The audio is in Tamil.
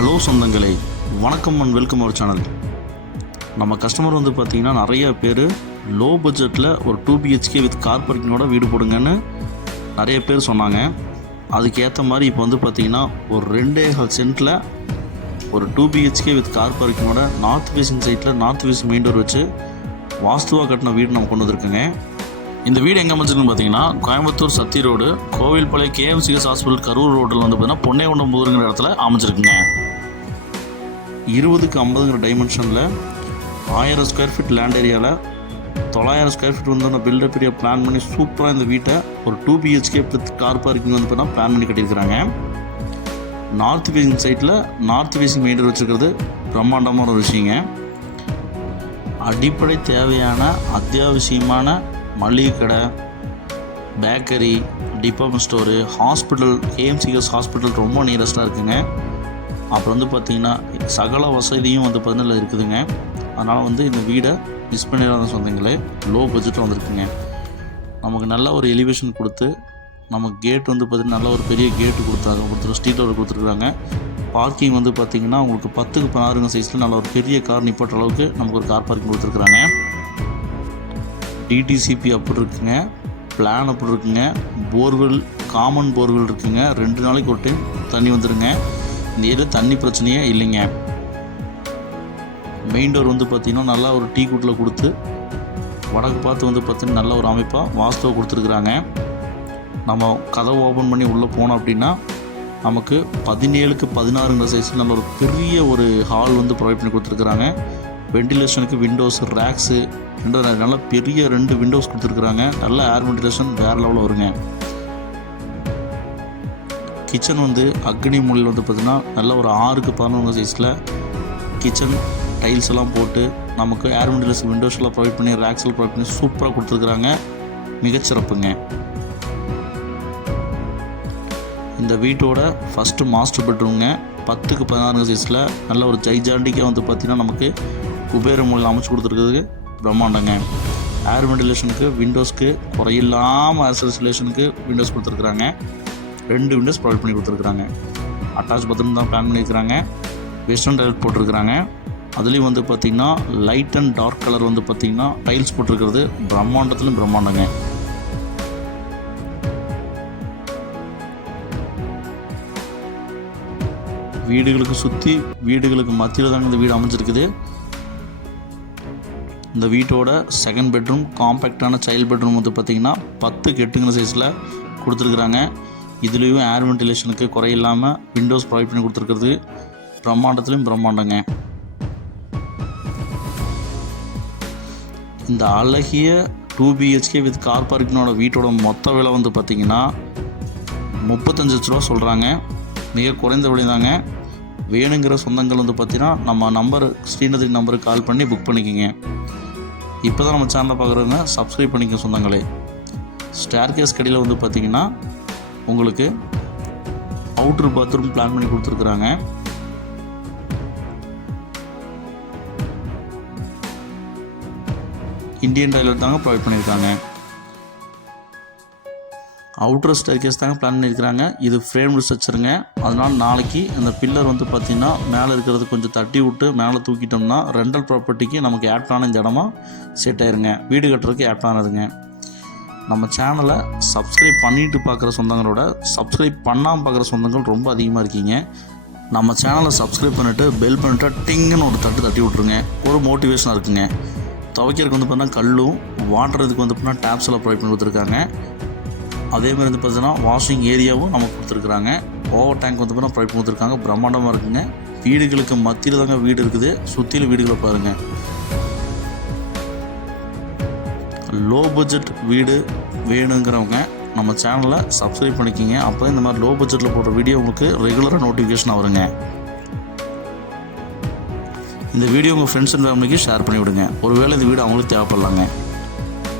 ஹலோ சொந்தங்களே, வணக்கம் அண்ட் வெல்கம் அவர் சேனல். நம்ம கஸ்டமர் வந்து பார்த்திங்கன்னா நிறைய பேர் லோ பட்ஜெட்டில் ஒரு 2 BHK வித் கார் பார்க்கிங்கோட வீடு போடுங்கன்னு நிறைய பேர் சொன்னாங்க. அதுக்கேற்ற மாதிரி இப்போ வந்து பார்த்திங்கன்னா ஒரு 2.5 சென்ட்டில் ஒரு 2 BHK வித் கார் பார்க்கிங்கோட நார்த் ஃபேஸிங் சைட்டில் நார்த் ஃபேஸ் மெயின் டோர் வச்சு வாஸ்துவாக கட்டின வீடு நம்ம கொண்டு வந்திருக்குங்க. இந்த வீடு எங்கே அமைச்சிருக்குன்னு பார்த்தீங்கன்னா Coimbatore Sathy road, Kovilpalayam KMCS hospital Karur ரோட்டில் வந்து பார்த்தீங்கன்னா பொன்னையகுண்டம்புதூருங்கிற இடத்துல அமைச்சிருக்குங்க. 20க்கு 50ங்கிற டைமென்ஷனில் 1000 ஸ்கொயர் ஃபீட் லேண்ட் ஏரியாவில் 900 ஸ்கொயர் ஃபீட் வந்து அந்த பில்டப் ஏரியா பிளான் பண்ணி சூப்பராக இந்த வீட்டை ஒரு 2 BHK வித் கார் பார்க்கிங் வந்து பார்த்தீங்கன்னா பிளான் பண்ணி கட்டியிருக்கிறாங்க. நார்த் ஃபேஸிங் சைட்டில் நார்த் ஃபேஸிங் மெயின் டோர் வச்சுருக்கிறது பிரம்மாண்டமான ஒரு விஷயங்க. அடிப்படை தேவையான அத்தியாவசியமான மளிகை கடை, bakery, department store, hospital, KMCS hospital ரொம்ப நியரஸ்ட்டாக இருக்குதுங்க. அப்புறம் வந்து பார்த்திங்கன்னா சகல வசதியும் வந்து பார்த்திங்கன்னா இருக்குதுங்க. அதனால் வந்து இந்த வீடை மிஸ் பண்ணிடாத சொந்தங்களே, லோ பட்ஜெட்டில் வந்துருக்குங்க. நமக்கு நல்ல ஒரு எலிவேஷன் கொடுத்து நமக்கு கேட் வந்து பார்த்திங்கன்னா நல்ல ஒரு பெரிய கேட்டு கொடுத்துரு ஸ்ட்ரீட் லெவலில் கொடுத்துருக்குறாங்க. பார்க்கிங் வந்து பார்த்திங்கன்னா உங்களுக்கு 10க்கு 16 சைஸில் நல்ல ஒரு பெரிய கார் நிப்பாட்டுற அளவுக்கு நமக்கு ஒரு கார் பார்க்கிங் கொடுத்துருக்குறாங்க. DTCP அப்படி இருக்குங்க, பிளான் அப்படி இருக்குங்க, போர்வெல் காமன் போர்வெல் இருக்குங்க. 2 நாளைக்கு ஒரு டைம் தண்ணி வந்துடுங்க. இந்த ஏரியா தண்ணி பிரச்சனையே இல்லைங்க. மெயின் டோர் வந்து பார்த்திங்கன்னா நல்லா ஒரு டீ கூட்டில் கொடுத்து வடக்கு பார்த்து வந்து பார்த்திங்கன்னா நல்ல ஒரு அமைப்பாக வாஸ்துவை கொடுத்துருக்குறாங்க. நம்ம கதவை ஓப்பன் பண்ணி உள்ளே போனோம் அப்படின்னா நமக்கு 17க்கு 16 சைஸில் நல்ல ஒரு பெரிய ஒரு ஹால் வந்து ப்ரொவைட் பண்ணி கொடுத்துருக்குறாங்க. வெண்டிலேஷனுக்கு விண்டோஸ், ரேக்ஸு, நல்ல பெரிய 2 விண்டோஸ் கொடுத்துருக்குறாங்க. நல்ல ஏர் வெண்டிலேஷன் வேறு லெவலில் வருங்க. கிச்சன் வந்து அக்னி மூலையில் வந்து பார்த்திங்கன்னா நல்ல ஒரு 6க்கு 11 சைஸில் கிச்சன் டைல்ஸ் எல்லாம் போட்டு நமக்கு ஏர் வெண்டிலேஷன் விண்டோஸ் எல்லாம் ப்ரொவைட் பண்ணி ரேக்ஸ் எல்லாம் ப்ரொவைட் பண்ணி சூப்பராக கொடுத்துருக்குறாங்க. மிகச்சிறப்புங்க. இந்த வீட்டோட ஃபஸ்ட்டு மாஸ்டர் பெட்ரூம்ங்க. 10க்கு 16 சைஸில் நல்ல ஒரு ஜைஜாண்டிக்காக வந்து பார்த்திங்கன்னா நமக்கு குபேர மூலையில் அமைச்சு கொடுத்துருக்குறது பிரம்மாண்டங்க. ஏர் வெண்டிலேஷனுக்கு விண்டோஸ்க்கு குறையில்லாமல் ஏர் சர்க்குலேஷனுக்கு விண்டோஸ் கொடுத்துருக்குறாங்க. 2 விண்டோஸ் ப்ரொவைட் பண்ணி கொடுத்துருக்குறாங்க. அட்டாச் பாத்ரூம் தான் பிளான் பண்ணியிருக்கிறாங்க. வெஸ்டர்ன் டைல் போட்டிருக்கிறாங்க. அதுலேயும் வந்து பார்த்திங்கன்னா லைட் அண்ட் டார்க் கலர் வந்து பார்த்திங்கன்னா டைல்ஸ் போட்டிருக்கிறது பிரம்மாண்டத்துலையும் பிரம்மாண்டங்க. வீடுகளுக்கு சுற்றி வீடுகளுக்கு மத்தியில் தாங்க இந்த வீடு அமைஞ்சிருக்குது. இந்த வீட்டோட செகண்ட் பெட்ரூம் காம்பேக்டான சைல்டு பெட்ரூம் வந்து பார்த்திங்கன்னா 10க்கு 8 சைஸில் கொடுத்துருக்குறாங்க. இதுலேயும் ஏர் வெண்டிலேஷனுக்கு குறையில்லாமல் விண்டோஸ் ப்ரொவைட் பண்ணி கொடுத்துருக்குறது பிரம்மாண்டத்துலேயும் பிரம்மாண்டங்க. இந்த அழகிய 2 BHK வித் கார் பார்க்கிங்கோட வீட்டோட மொத்த விலை வந்து பார்த்திங்கன்னா 35 லட்ச ரூபா சொல்கிறாங்க. மிக குறைந்த விலை தாங்க. வேணுங்கிற சொந்தங்கள் வந்து பார்த்திங்கன்னா நம்ம நம்பர் ஸ்ரீநதி நம்பருக்கு கால் பண்ணி புக் பண்ணிக்கோங்க. இப்போ தான் நம்ம சேனலை பார்க்குறவங்க சப்ஸ்கிரைப் பண்ணிக்க சொந்தங்களே. ஸ்டேர்கேஸ் கடையில் வந்து பார்த்திங்கன்னா உங்களுக்கு அவுட்ரு பாத்ரூம் பிளான் பண்ணி கொடுத்துருக்குறாங்க. இந்தியன் டாய்லெட் தாங்க ப்ரொவைட் பண்ணியிருக்காங்க. அவுட்ரு ஸ்டேர்கேஸ் தாங்க பிளான் பண்ணியிருக்கிறாங்க. இது ஃப்ரேம்டு ஸ்ட்ரக்சருங்க. அதனால் நாளைக்கு அந்த பில்லர் வந்து பார்த்திங்கன்னா மேலே இருக்கிறது கொஞ்சம் தட்டி விட்டு மேலே தூக்கிட்டோம்னா ரெண்டல் ப்ராப்பர்ட்டிக்கு நமக்கு ஆப்டான இந்த இடமா செட் ஆயிருங்க. வீடு கட்டுறதுக்கு ஆப்டானதுங்க. நம்ம சேனலை சப்ஸ்கிரைப் பண்ணிட்டு பார்க்குற சொந்தங்களோட சப்ஸ்கிரைப் பண்ணாமல் பார்க்குற சொந்தங்கள் ரொம்ப அதிகமாக இருக்கீங்க. நம்ம சேனலை சப்ஸ்கிரைப் பண்ணிவிட்டு பெல் பண்ணிவிட்டு டிங்குன்னு ஒரு தட்டி விட்ருங்க. ஒரு மோட்டிவேஷனாக இருக்குங்க. துவைக்கிறதுக்கு வந்து பார்த்தீங்கன்னா கல்லும் வாட்டுறதுக்கு வந்து பார்த்தீங்கன்னா டேப்ஸ் எல்லாம் ப்ரொவைட் பண்ணி கொடுத்துருக்காங்க. அதேமாதிரி வந்து பார்த்தீங்கன்னா வாஷிங் ஏரியாவும் நமக்கு கொடுத்துருக்குறாங்க. ஓவர் டேங்க் வந்து பார்த்தீங்கன்னா ப்ரொவைட் கொடுத்துருக்காங்க. பிரம்மாண்டமாக இருக்குங்க. வீடுகளுக்கு மத்தியில் தாங்க வீடு இருக்குது. சுற்றிலும் வீடுகளை பாருங்கள். லோ பட்ஜெட் வீடு வேணுங்கிறவங்க நம்ம சேனலை சப்ஸ்கிரைப் பண்ணிக்கிங்க. அப்போ இந்த மாதிரி லோ பட்ஜெட்டில் போடுற வீடியோ உங்களுக்கு ரெகுலராக நோட்டிஃபிகேஷன் வருங்க. இந்த வீடியோ உங்கள் ஃப்ரெண்ட்ஸ் அண்ட் ஃபேமிலிக்கு ஷேர் பண்ணிவிடுங்க. ஒருவேளை இந்த வீடியோ அவங்களுக்கு தேவைப்படலாங்க.